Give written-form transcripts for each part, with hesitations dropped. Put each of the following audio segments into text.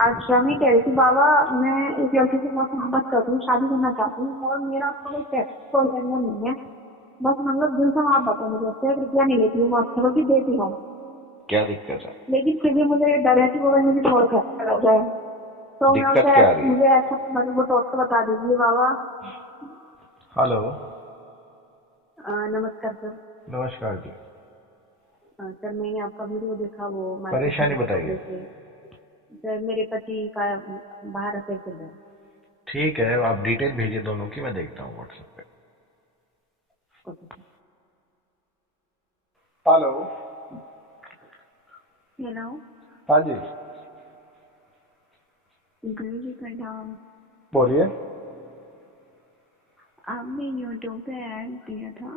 अच्छा, मैं कह रही थी बाबा, मैं एक लड़के से बहुत मोहब्बत करती हूँ, शादी करना चाहती हूँ और मेरा उसका कोई पैसा लेन देन नहीं है। बस मतलब दिल से मोहब्बत है मुझे उससे, 1 रुपया नहीं लेती हूँ मैं उससे, बल्कि देती हूँ। क्या दिक्कत है? लेकिन फिर भी मुझे डर है कि वो कहीं मुझे छोड़ कर चला जाए। तो मैं दिक्कत उसे क्या आ रही है? मुझे ऐसा मतलब वो टोटका बता दीजिए बाबा। हेलो। नमस्कार सर। नमस्कार जी। सर मैंने आपका वीडियो देखा वो परेशानी मैट्रिमोनी बताइए। पे से। सर मेरे पति का बाहर अफेयर चल रहा है। ठीक है, आप डिटेल भेजिए दोनों की, मैं देखता हूँ व्हाट्सएप पे। Okay sir. हेलो। हेलो। हाँ जी। गुरु जी प्रणाम। बोलिए। आपने यूट्यूब पे ऐड दिया था।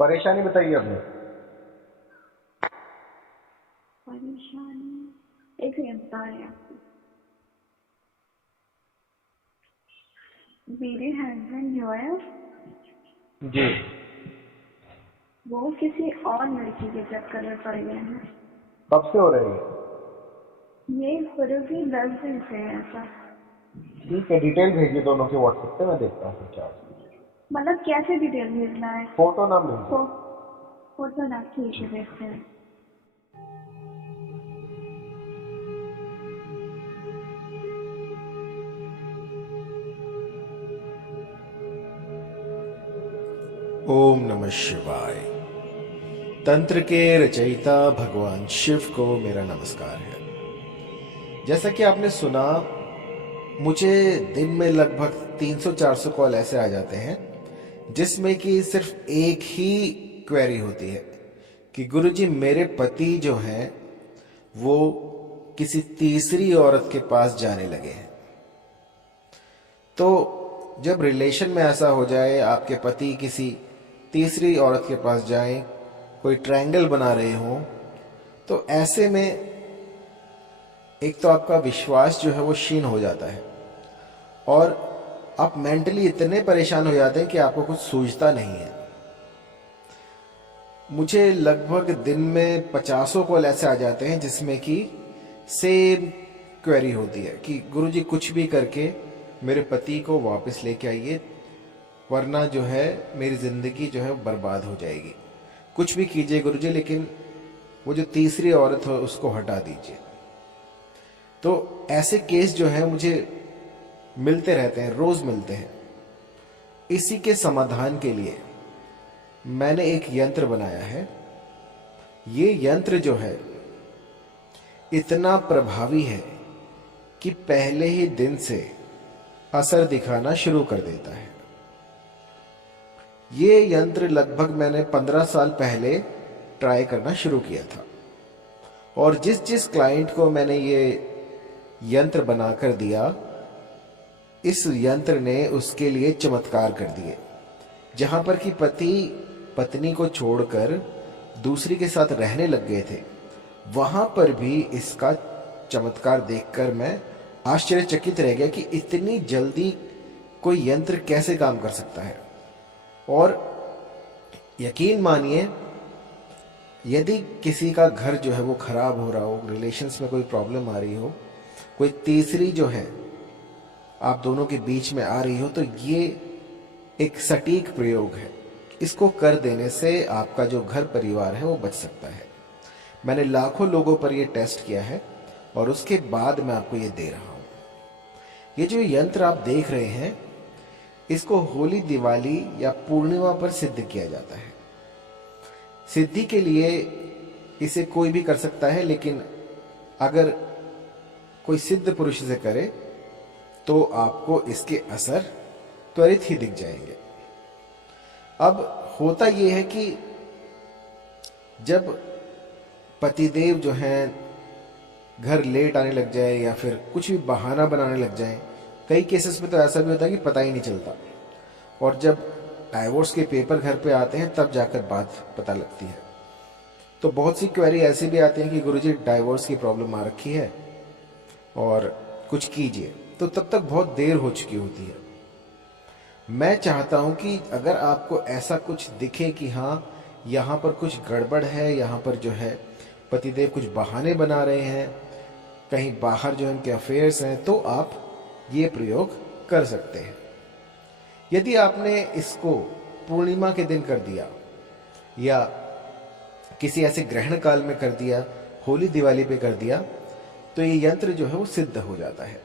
परेशानी बताइए अपनी। परेशानी एक सेकंड बता रहे हैं आपको। मेरे हस्बैंड जो है जी। वो किसी और लड़की के चक्कर में पड़ गए हैं। कब से हो रही है? ये शुरू की 10 दिन से है ऐसा। ठीक है, डिटेल भेजिए दोनों की व्हाट्सएप पे, मैं देखता हूँ फिर क्या होता मतलब कैसे डिटेल भेजना है? है। फोटो नाम भेजिए। फो, फोटो ना, ठीक है जी। देखते हैं। ओम नमः शिवाय। तंत्र के रचयिता भगवान शिव को मेरा नमस्कार है। जैसा कि आपने सुना, मुझे दिन में लगभग 300-400 कॉल ऐसे आ जाते हैं जिसमें कि सिर्फ एक ही क्वेरी होती है कि गुरुजी मेरे पति जो हैं वो किसी तीसरी औरत के पास जाने लगे हैं। तो जब रिलेशन में ऐसा हो जाए, आपके पति किसी तीसरी औरत के पास जाएं, कोई ट्रायंगल बना रहे हों, तो ऐसे में एक तो आपका विश्वास जो है वो क्षीण हो जाता है और आप मेंटली इतने परेशान हो जाते हैं कि आपको कुछ सूझता नहीं है। मुझे लगभग दिन में 50 कॉल ऐसे आ जाते हैं जिसमें कि सेम क्वेरी होती है कि गुरुजी कुछ भी करके मेरे पति को वापस लेके आइए, वरना जो है मेरी जिंदगी जो है बर्बाद हो जाएगी। कुछ भी कीजिए गुरुजी, लेकिन वो जो तीसरी औरत है उसको हटा दीजिए। तो ऐसे केस जो है मुझे मिलते रहते हैं, रोज मिलते हैं। इसी के समाधान के लिए मैंने एक यंत्र बनाया है। ये यंत्र जो है इतना प्रभावी है कि पहले ही दिन से असर दिखाना शुरू कर देता है। ये यंत्र लगभग मैंने 15 साल पहले ट्राई करना शुरू किया था और जिस जिस क्लाइंट को मैंने ये यंत्र बनाकर दिया, इस यंत्र ने उसके लिए चमत्कार कर दिए। जहां पर कि पति पत्नी को छोड़कर दूसरी के साथ रहने लग गए थे, वहां पर भी इसका चमत्कार देखकर मैं आश्चर्यचकित रह गया कि इतनी जल्दी कोई यंत्र कैसे काम कर सकता है। और यकीन मानिए, यदि किसी का घर जो है वो खराब हो रहा हो, रिलेशंस में कोई प्रॉब्लम आ रही हो, कोई तीसरी जो है आप दोनों के बीच में आ रही हो, तो ये एक सटीक प्रयोग है। इसको कर देने से आपका जो घर परिवार है वो बच सकता है। मैंने लाखों लोगों पर ये टेस्ट किया है और उसके बाद मैं आपको ये दे रहा हूं। ये जो यंत्र आप देख रहे हैं, इसको होली, दिवाली या पूर्णिमा पर सिद्ध किया जाता है। सिद्धि के लिए इसे कोई भी कर सकता है, लेकिन अगर कोई सिद्ध पुरुष से करे तो आपको इसके असर त्वरित ही दिख जाएंगे। अब होता यह है कि जब पतिदेव जो हैं घर लेट आने लग जाए या फिर कुछ भी बहाना बनाने लग जाए, कई केसेस में तो ऐसा भी होता है कि पता ही नहीं चलता, और जब डाइवोर्स के पेपर घर पे आते हैं तब जाकर बात पता लगती है। तो बहुत सी क्वेरी ऐसी भी आती हैं कि गुरुजी डाइवोर्स की प्रॉब्लम आ रखी है और कुछ कीजिए, तो तब तक बहुत देर हो चुकी होती है। मैं चाहता हूं कि अगर आपको ऐसा कुछ दिखे कि हाँ यहाँ पर कुछ गड़बड़ है, यहाँ पर जो है पतिदेव कुछ बहाने बना रहे हैं, कहीं बाहर जो उनके अफेयर्स हैं, तो आप ये प्रयोग कर सकते हैं। यदि आपने इसको पूर्णिमा के दिन कर दिया या किसी ऐसे ग्रहण काल में कर दिया, होली दिवाली पे कर दिया, तो ये यंत्र जो है वो सिद्ध हो जाता है।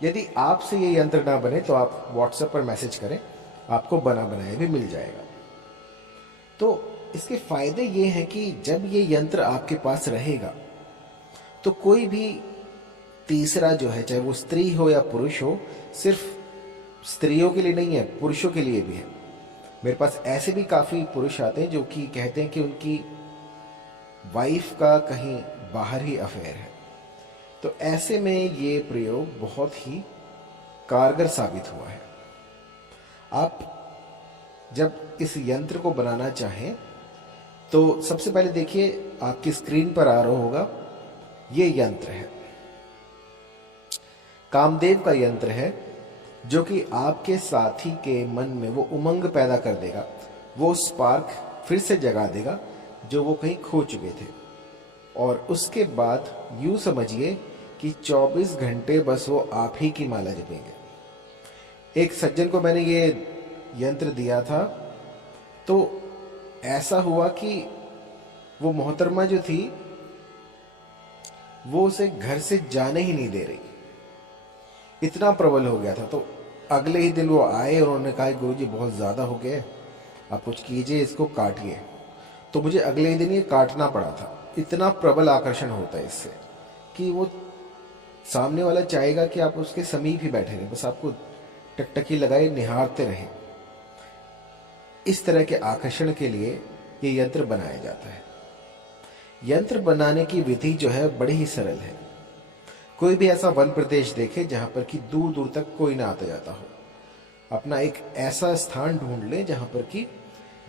यदि आपसे ये यंत्र ना बने तो आप व्हाट्सएप पर मैसेज करें, आपको बना बनाया भी मिल जाएगा। तो इसके फायदे ये हैं कि जब ये यंत्र आपके पास रहेगा तो कोई भी तीसरा जो है, चाहे वो स्त्री हो या पुरुष हो, सिर्फ स्त्रियों के लिए नहीं है, पुरुषों के लिए भी है। मेरे पास ऐसे भी काफी पुरुष आते हैं जो कि कहते हैं कि उनकी वाइफ का कहीं बाहर ही अफेयर है। तो ऐसे में ये प्रयोग बहुत ही कारगर साबित हुआ है। आप जब इस यंत्र को बनाना चाहें तो सबसे पहले देखिए, आपकी स्क्रीन पर आ रहा होगा, ये यंत्र है, कामदेव का यंत्र है, जो कि आपके साथी के मन में वो उमंग पैदा कर देगा, वो स्पार्क फिर से जगा देगा जो वो कहीं खो चुके थे। और उसके बाद यूं समझिए कि 24 घंटे बस वो आप ही की माला जपेंगे। एक सज्जन को मैंने ये यंत्र दिया था, तो ऐसा हुआ कि वो मोहतरमा जो थी वो उसे घर से जाने ही नहीं दे रही, इतना प्रबल हो गया था। तो अगले ही दिन वो आए और उन्होंने कहा, गुरुजी बहुत ज्यादा हो गया, आप कुछ कीजिए, इसको काटिए। तो मुझे अगले ही दिन ये काटना पड़ा था। इतना प्रबल आकर्षण होता है इससे कि वो सामने वाला चाहेगा कि आप उसके समीप ही बैठे रहें, बस आपको टकटकी लगाए निहारते रहें। इस तरह के आकर्षण के लिए ये यंत्र बनाया जाता है। यंत्र बनाने की विधि जो है बड़ी ही सरल है। कोई भी ऐसा वन प्रदेश देखे जहां पर कि दूर दूर तक कोई ना आता जाता हो, अपना एक ऐसा स्थान ढूंढ ले जहां पर कि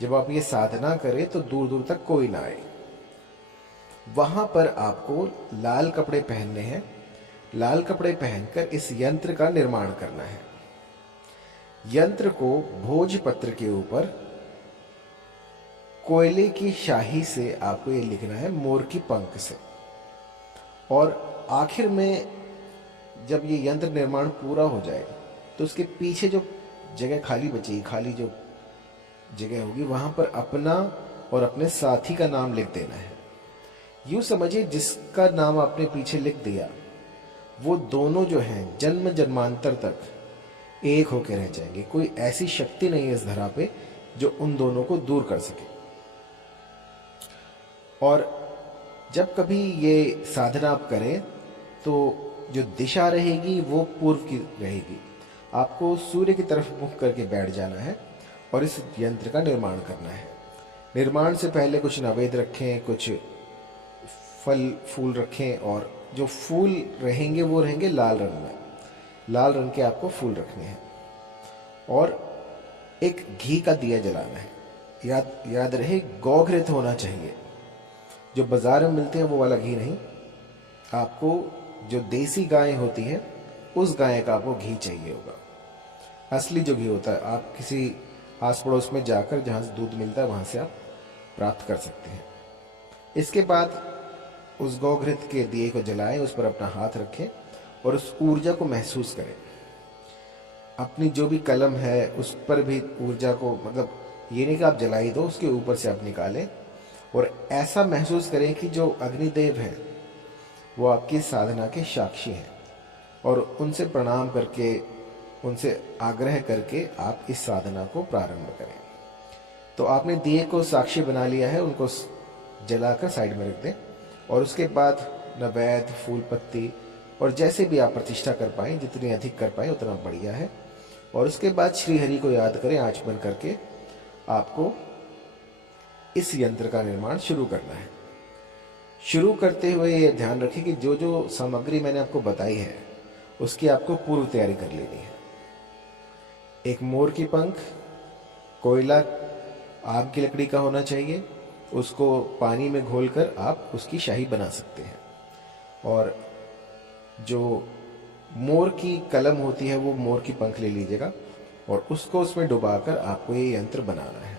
जब आप ये साधना करें तो दूर दूर तक कोई ना आए। वहां पर आपको लाल कपड़े पहनने हैं। लाल कपड़े पहनकर इस यंत्र का निर्माण करना है। यंत्र को भोजपत्र के ऊपर कोयले की शाही से आपको ये लिखना है, मोर की पंख से। और आखिर में जब ये यंत्र निर्माण पूरा हो जाए तो उसके पीछे जो जगह खाली बचेगी, खाली जो जगह होगी, वहां पर अपना और अपने साथी का नाम लिख देना है। यूं समझिए, जिसका नाम आपने पीछे लिख दिया वो दोनों जो हैं जन्म जन्मांतर तक एक होकर रह जाएंगे। कोई ऐसी शक्ति नहीं है इस धरा पे जो उन दोनों को दूर कर सके। और जब कभी ये साधना आप करें तो जो दिशा रहेगी वो पूर्व की रहेगी। आपको सूर्य की तरफ मुख करके बैठ जाना है और इस यंत्र का निर्माण करना है। निर्माण से पहले कुछ नैवेद्य रखें, कुछ फल फूल रखें, और जो फूल रहेंगे वो रहेंगे लाल रंग में। लाल रंग के आपको फूल रखने हैं और एक घी का दिया जलाना है। याद रहे, गौघृत होना चाहिए। जो बाजार में मिलते हैं वो वाला घी नहीं, आपको जो देसी गाय होती है उस गाय का आपको घी चाहिए होगा। असली जो घी होता है आप किसी आस पड़ोस में जाकर जहां से दूध मिलता है वहां से आप प्राप्त कर सकते हैं। इसके बाद उस गौघृत के दिए को जलाएं, उस पर अपना हाथ रखें और उस ऊर्जा को महसूस करें। अपनी जो भी कलम है उस पर भी ऊर्जा को, मतलब ये नहीं कि आप जलाई दो, उसके ऊपर से आप निकालें और ऐसा महसूस करें कि जो अग्निदेव हैं वो आपकी साधना के साक्षी हैं, और उनसे प्रणाम करके, उनसे आग्रह करके आप इस साधना को प्रारंभ करें। तो आपने दिए को साक्षी बना लिया है, उनको जलाकर साइड में रख दें और उसके बाद नैवेद्य, फूल पत्ती और जैसे भी आप प्रतिष्ठा कर पाए, जितनी अधिक कर पाए उतना बढ़िया है। और उसके बाद श्री हरि को याद करें, आंच बंद करके आपको इस यंत्र का निर्माण शुरू करना है। शुरू करते हुए ये ध्यान रखें कि जो जो सामग्री मैंने आपको बताई है उसकी आपको पूर्व तैयारी कर लेनी है। एक मोर की पंख, कोयला आग की लकड़ी का होना चाहिए, उसको पानी में घोलकर आप उसकी शाही बना सकते हैं। और जो मोर की कलम होती है वो मोर की पंख ले लीजिएगा और उसको उसमें डुबाकर आपको ये यंत्र बनाना है।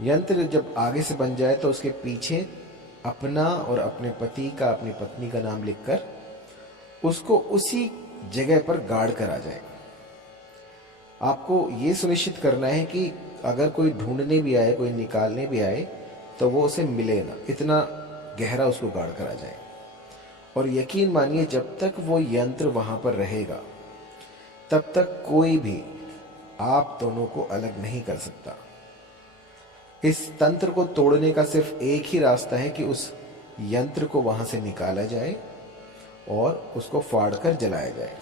यंत्र जब आगे से बन जाए तो उसके पीछे अपना और अपने पति का, अपनी पत्नी का नाम लिखकर उसको उसी जगह पर गाड़ कर आ जाए। आपको ये सुनिश्चित करना है कि अगर कोई ढूंढने भी आए, कोई निकालने भी आए, तो वो उसे मिले ना, इतना गहरा उसको गाड़ कर आ जाए। और यकीन मानिए, जब तक वो यंत्र वहां पर रहेगा तब तक कोई भी आप दोनों को अलग नहीं कर सकता। इस तंत्र को तोड़ने का सिर्फ एक ही रास्ता है कि उस यंत्र को वहां से निकाला जाए और उसको फाड़ कर जलाया जाए।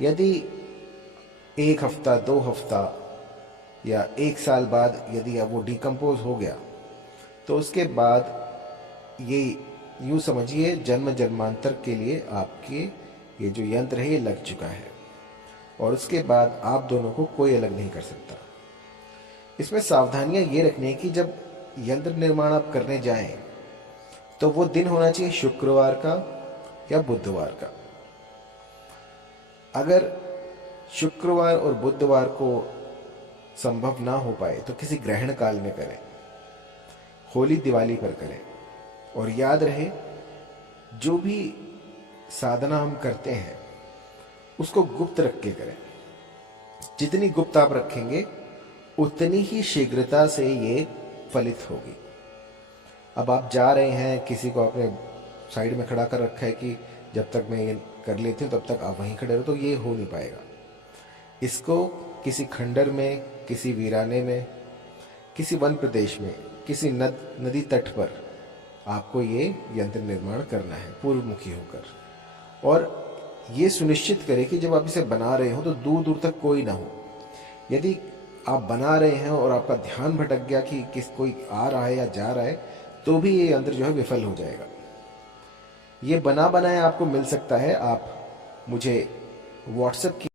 यदि 1 हफ्ता, 2 हफ्ता या 1 साल बाद यदि अब वो डिकम्पोज हो गया, तो उसके बाद ये यूं समझिए जन्म जन्मांतर के लिए आपके ये जो यंत्र है ये लग चुका है, और उसके बाद आप दोनों को कोई अलग नहीं कर सकता। इसमें सावधानियां ये रखनी है कि जब यंत्र निर्माण आप करने जाएं तो वो दिन होना चाहिए शुक्रवार का या बुधवार का। अगर शुक्रवार और बुधवार को संभव ना हो पाए तो किसी ग्रहण काल में करें, होली दिवाली पर करें। और याद रहे, जो भी साधना हम करते हैं उसको गुप्त रख के करें। जितनी गुप्त आप रखेंगे उतनी ही शीघ्रता से ये फलित होगी। अब आप जा रहे हैं, किसी को आपने साइड में खड़ा कर रखा है कि जब तक मैं ये कर लेती हूँ तब तक आप वहीं खड़े रहो, तो ये हो नहीं पाएगा। इसको किसी खंडर में, किसी वीराने में, किसी वन प्रदेश में, किसी नदी तट पर आपको ये यंत्र निर्माण करना है पूर्वमुखी होकर। और ये सुनिश्चित करें कि जब आप इसे बना रहे हो तो दूर दूर तक कोई ना हो। यदि आप बना रहे हैं और आपका ध्यान भटक गया कि कोई आ रहा है या जा रहा है, तो भी ये यंत्र जो है विफल हो जाएगा। ये बना बनाया आपको मिल सकता है। आप मुझे व्हाट्सएप की